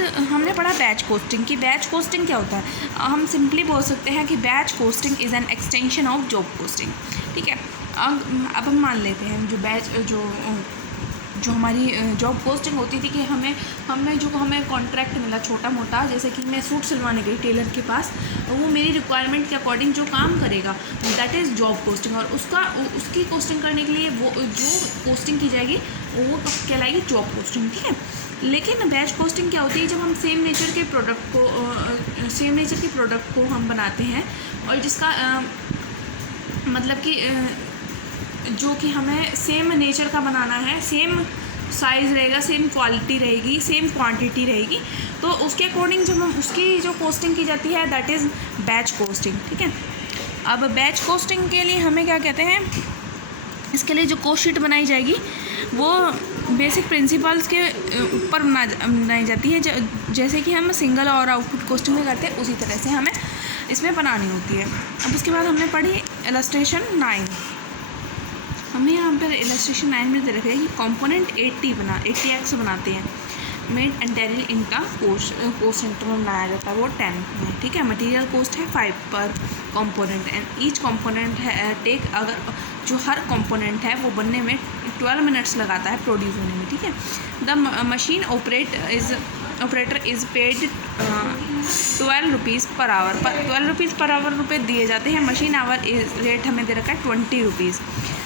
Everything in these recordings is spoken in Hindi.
बाद हमने पढ़ा बैच कोस्टिंग की। बैच कोस्टिंग क्या होता है? हम सिंपली बोल सकते हैं कि batch costing is an extension of job costing. ठीक है, अब हम मान लेते हैं जो हमारी जॉब पोस्टिंग होती थी कि हमें कॉन्ट्रैक्ट मिला छोटा मोटा, जैसे कि मैं सूट सिलवाने गई टेलर के पास, वो मेरी रिक्वायरमेंट के अकॉर्डिंग जो काम करेगा दैट इज़ जॉब पोस्टिंग, और उसकी पोस्टिंग करने के लिए वो जो पोस्टिंग की जाएगी वो कहलाएगी जॉब पोस्टिंग। ठीक है, लेकिन बैच पोस्टिंग क्या होती है? जब हम सेम नेचर के प्रोडक्ट को हम बनाते हैं और जिसका मतलब कि जो कि हमें सेम नेचर का बनाना है, सेम साइज़ रहेगा, सेम क्वालिटी रहेगी, सेम क्वांटिटी रहेगी, तो उसके अकॉर्डिंग जब हम उसकी जो कोस्टिंग की जाती है दैट इज़ बैच कोस्टिंग। ठीक है, अब बैच कोस्टिंग के लिए हमें क्या कहते हैं? इसके लिए जो कोस्ट शीट बनाई जाएगी वो बेसिक प्रिंसिपल्स के ऊपर बनाई जाती है, जैसे कि हम सिंगल और आउटपुट कोस्टिंग में करते हैं उसी तरह से हमें इसमें बनानी होती है। अब उसके बाद हमने पढ़ी इलस्ट्रेशन 9। हमें यहाँ पर इलस्ट्रेशन 9 में दे रखा है कि कंपोनेंट 80x बनाते हैं, मेड एंटायरली इनका कोस्ट सेंटर में बनाया जाता है वो 10 में। ठीक है, मटेरियल कोस्ट है 5 पर कंपोनेंट एंड ईच कंपोनेंट है टेक, अगर जो हर कंपोनेंट है वो बनने में 12 मिनट्स लगाता है प्रोड्यूस होने में। ठीक है, the machine operator is paid 12 rupees per hour, 12 rupees per hour रुपये दिए जाते हैं। मशीन आवर रेट हमें दे रखा है 20 rupees.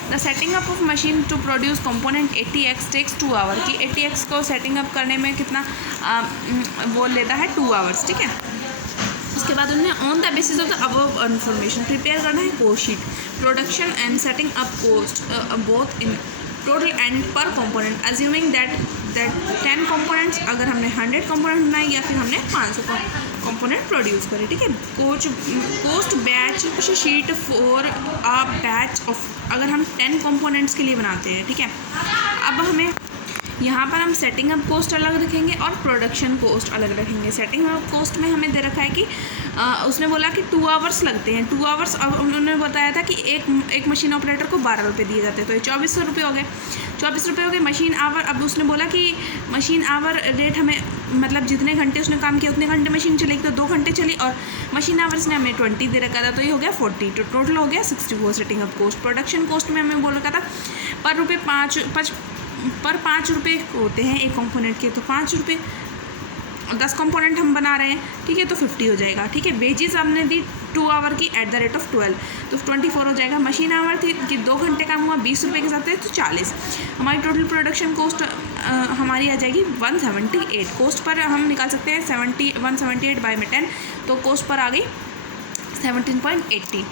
The setting up of machine to produce component 80x takes 2 hour, कि 80x को सेटिंग अप करने में कितना वो लेता है 2 आवर्स। ठीक है, उसके बाद उन्हें on the basis of the above information prepare करना है cost sheet, production and setting up cost both in total and per component, assuming that 10 components, अगर हमने 100 कंपोनेंट बनाए या फिर हमने 500 कंपोनेंट प्रोड्यूस करे। ठीक है, cost batch sheet for a batch of, अगर हम 10 कंपोनेंट्स के लिए बनाते हैं। ठीक है, अब हमें यहाँ पर हम सेटिंग अप कोस्ट अलग रखेंगे और प्रोडक्शन कोस्ट अलग रखेंगे। सेटिंग अप कोस्ट में हमें दे रखा है कि उसने बोला कि 2 आवर्स लगते हैं, 2 आवर्स। अब उन्होंने बताया था कि एक मशीन ऑपरेटर को 12 रुपये दिए जाते हैं, तो ये 2400 रुपये हो गए, 24 रुपये हो गए मशीन आवर। अब उसने बोला कि मशीन आवर रेट हमें मतलब जितने घंटे उसने काम किया उतने घंटे मशीन चलेगी, तो 2 घंटे चली, और मशीन आवर्स ने हमें 20 दे रखा था, तो ये हो गया 40, तो टोटल हो गया 64 setting up cost. Production cost में हमें बोल रखा था पर 5 रुपये होते हैं एक कंपोनेंट के, तो 5 रुपये 10 कंपोनेंट हम बना रहे हैं। ठीक है, तो 50 हो जाएगा। ठीक है, वेजेस हमने दी 2 आवर की एट द रेट ऑफ 12, तो 24 हो जाएगा। मशीन आवर थी कि 2 घंटे काम हुआ 20 रुपये के साथ है, तो 40। हमारी टोटल प्रोडक्शन कोस्ट हमारी आ जाएगी 178। कोस्ट पर हम निकाल सकते हैं 178 बाई में 10, तो कोस्ट पर आ गई 17.80।